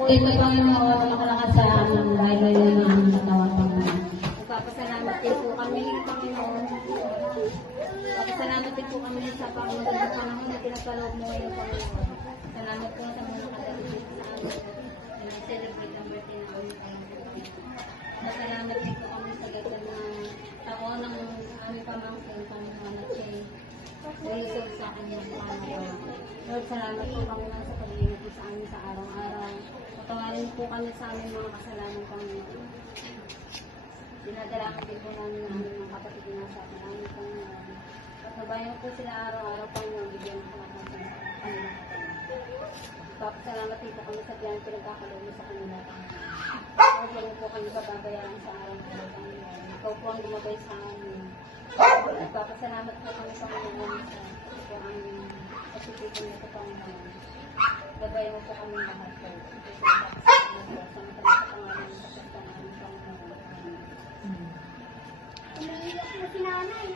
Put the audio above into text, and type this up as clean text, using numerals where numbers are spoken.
Ito pa yung makalakas sa aming layo-layo ng aming katawan Panginoon. Nagpapasalamat din po kami, Panginoon. Nagpapasalamat din po kami sa Panginoon sa panahon na pinagkaloob mo ngayon, Panginoon. Salamat po sa mga nakatagilid sa amin. Na-celebrate ang birthday na kami, Panginoon. Nagpapasalamat din po kami sa ganda na taon ng aming pamangkin, Panginoon, at siya ulusog sa kanyang Panginoon. Lord, salamat po, Panginoon, sa pag-iingat po sa amin sa araw-araw. Patawarin po kami sa aming mga kasalanan, Panginoon. Dinadalakan din po namin ang aming mga kapatid na sa namin, Panginoon. Pagkabayan po sila araw-araw, Panginoon, bigyan po natin sa kanilang kapatid. Papasalamat din po kami sa biyan pinagkakaloob mo sa kanila, Panginoon. Huwag lang po kami pababayaan sa araw-araw, Panginoon. Ikaw po ang lumabay sa amin. Papasalamat po kami sa Panginoon sa ito po ang kasipitan nito, Panginoon. Babayan mo po kami lahat, Panginoon. Sa matalas sa pangalan sa pagtangan, Panginoon. Umiiyak na si nanay.